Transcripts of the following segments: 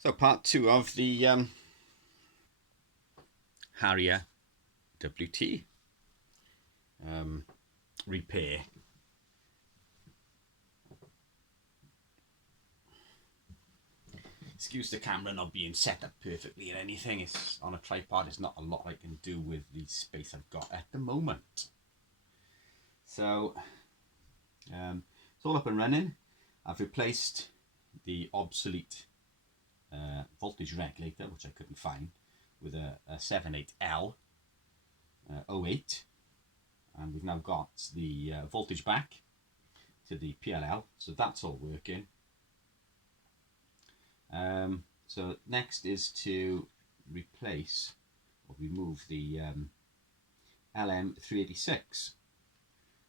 So part two of the Harrier WT repair. Excuse the camera not being set up perfectly or anything. It's on a tripod. There's not a lot I can do with the space I've got at the moment. So it's all up and running. I've replaced the obsolete voltage regulator, which I couldn't find, with a 78L 08, and we've now got the voltage back to the PLL, so that's all working. So next is to replace or remove the LM386,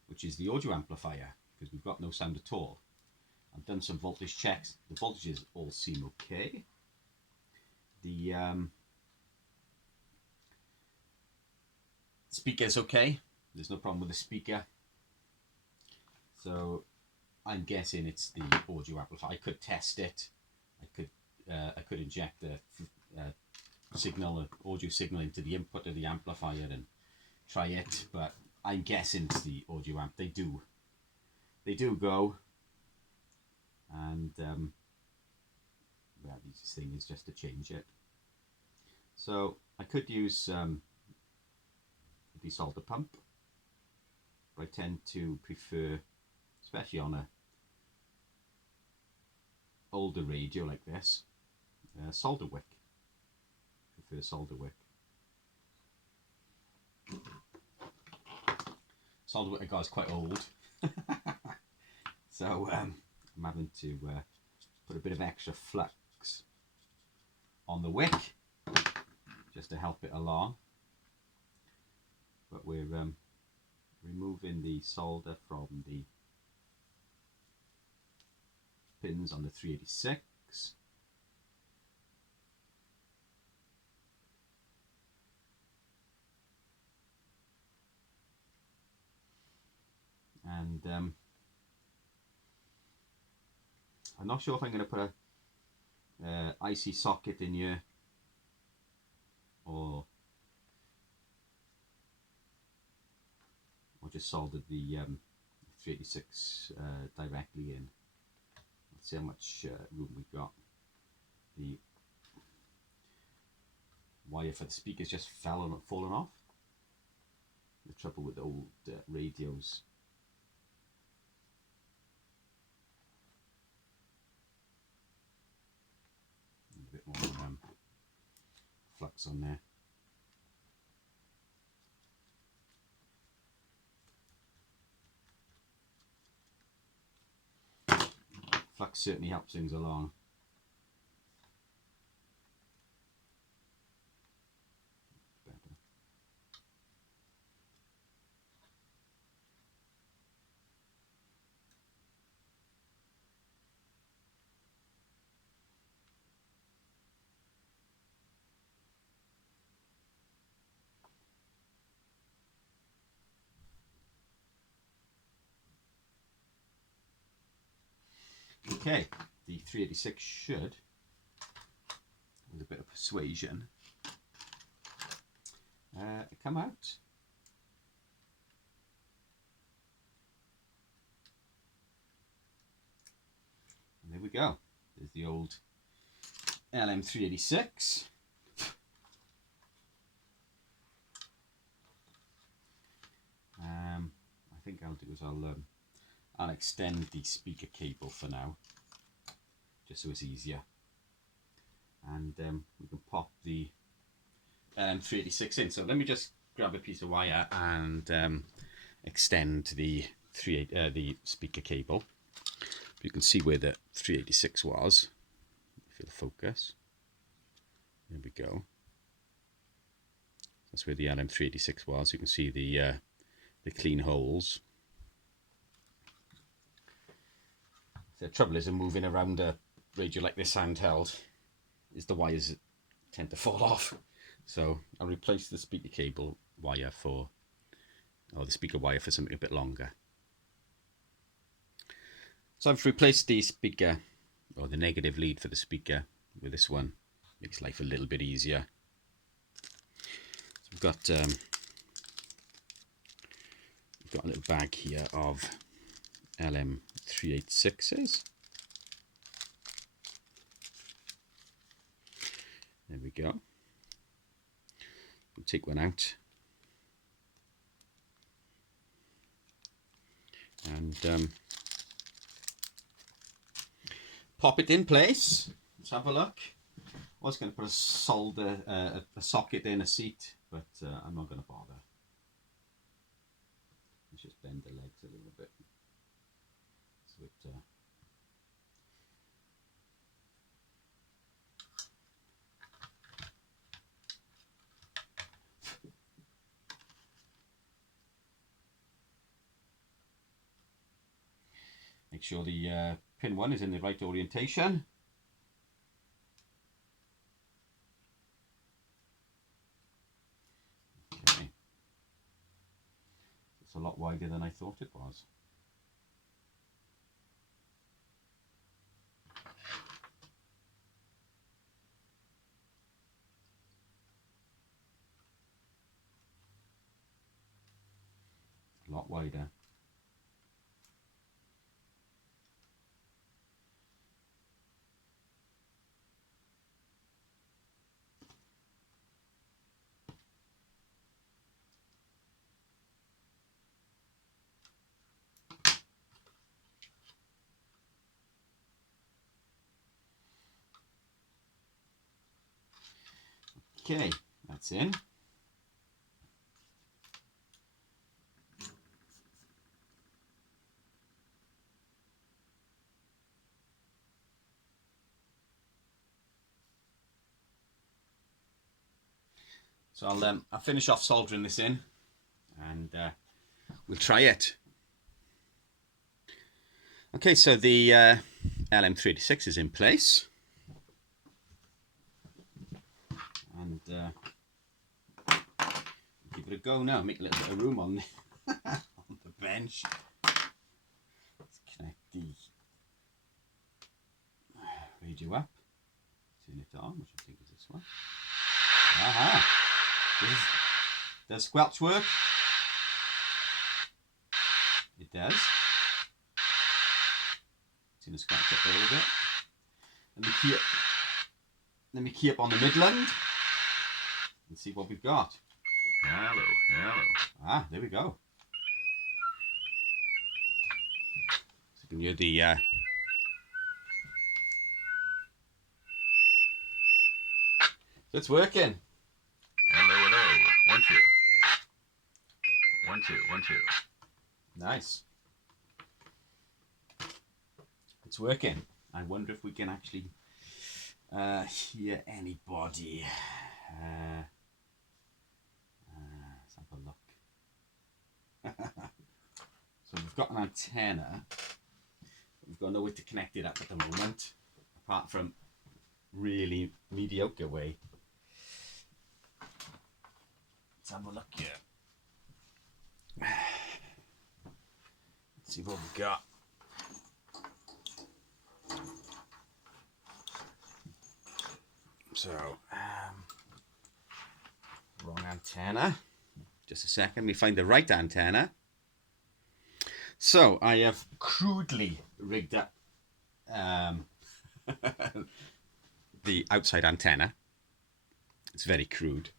which is the audio amplifier, because we've got no sound at all. I've done some voltage checks. The voltages all seem okay. The speaker's okay. There's no problem with the speaker. So I'm guessing it's the audio amplifier. I could test it. I could inject a signal, audio signal into the input of the amplifier and try it, but I'm guessing it's the audio amp. They do go, and well, the easiest thing is just to change it. So I could use a desolder pump, but I tend to prefer, especially on a older radio like this, solder wick. Prefer solder wick. Solder wick I got is quite old, so I'm having to put a bit of extra flux on the wick just to help it along. But we're removing the solder from the pins on the 386. And I'm not sure if I'm going to put a IC socket in here or just soldered the 386 directly in. Let's see how much room we've got. The wire for the speakers just fallen off. The trouble with the old radios. A bit more flux on there. Flux certainly helps things along. Better. Okay, the 386 should, with a bit of persuasion, come out. And there we go. There's the old LM386. I think I'll do is I'll extend the speaker cable for now, just so it's easier, and we can pop the LM386 in. So let me just grab a piece of wire and extend the speaker cable. You can see where the 386 was, if you'll focus. There we go. That's where the LM386 was. You can see the clean holes. The trouble is, in moving around a radio like this handheld, is the wires tend to fall off. So I'll replace the speaker cable wire or the speaker wire for something a bit longer. So I've replaced the speaker, or the negative lead for the speaker, with this one. Makes life a little bit easier. So we've got a little bag here of LM386s. There we go. We'll take one out and pop it in place. Let's have a look. I was going to put a socket in a seat, but I'm not going to bother. Let's just bend the legs a little bit. So it make sure the pin 1 is in the right orientation. Okay. It's a lot wider than I thought it was. A lot wider. Okay, that's in. So I'll finish off soldering this in, and we'll try it. Okay, so the LM386 is in place, and give it a go now. Make a little bit of room on the, on the bench. Let's connect the radio up, turn it on, which I think is this one. Aha! Does squelch work? It does. It's going to scratch up a little bit. Let me key up on the Midland and see what we've got. Hello, hello. Ah, there we go. So you can hear the so it's working. Hello, hello. 1, 2. 1, 2, 1, 2. Nice. It's working. I wonder if we can actually hear anybody. Let's have a look. So we've got an antenna. We've got nowhere to connect it up at the moment, apart from really mediocre way. Let's have a look here. Let's see what we've got. So, wrong antenna. Just a second, we find the right antenna. So, I have crudely rigged up the outside antenna. It's very crude.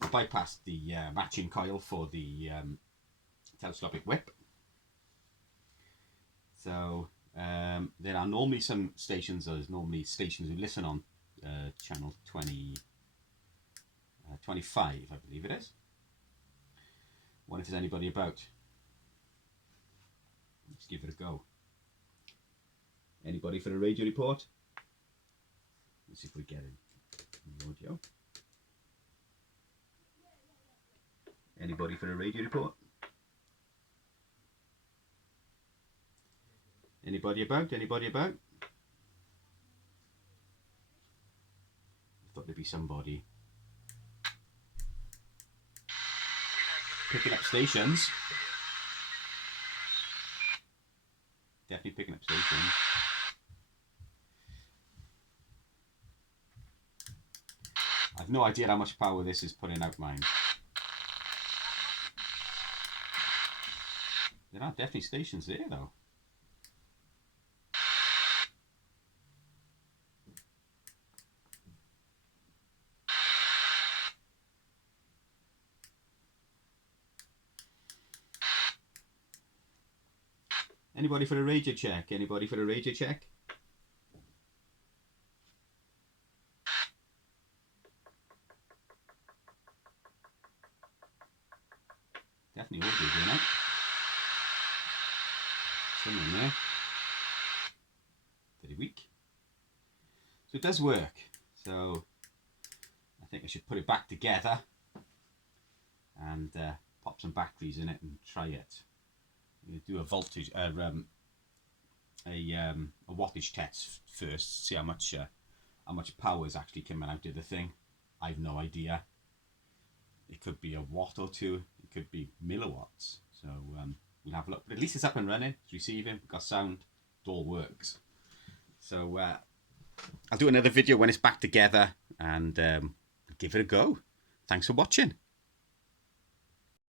I bypassed the matching coil for the telescopic whip. So there are normally some stations, there's normally stations who listen on channel 25, I believe it is. Wonder if there's anybody about. Let's give it a go. Anybody for a radio report? Let's see if we get in the audio. Anybody for a radio report? Anybody about? Anybody about? I thought there'd be somebody. Picking up stations. Definitely picking up stations. I've no idea how much power this is putting out mine. There are definitely stations there though. Anybody for a radio check? Anybody for a radio check? Definitely will be doing it. Something there. Very weak. So it does work. So I think I should put it back together and pop some batteries in it and try it. I'm going to do a voltage, a wattage test first. See how much power is actually coming out of the thing. I've no idea. It could be a watt or two. It could be milliwatts. So we'll have a look. But at least it's up and running. It's receiving. We've got sound. It all works. So I'll do another video when it's back together and give it a go. Thanks for watching.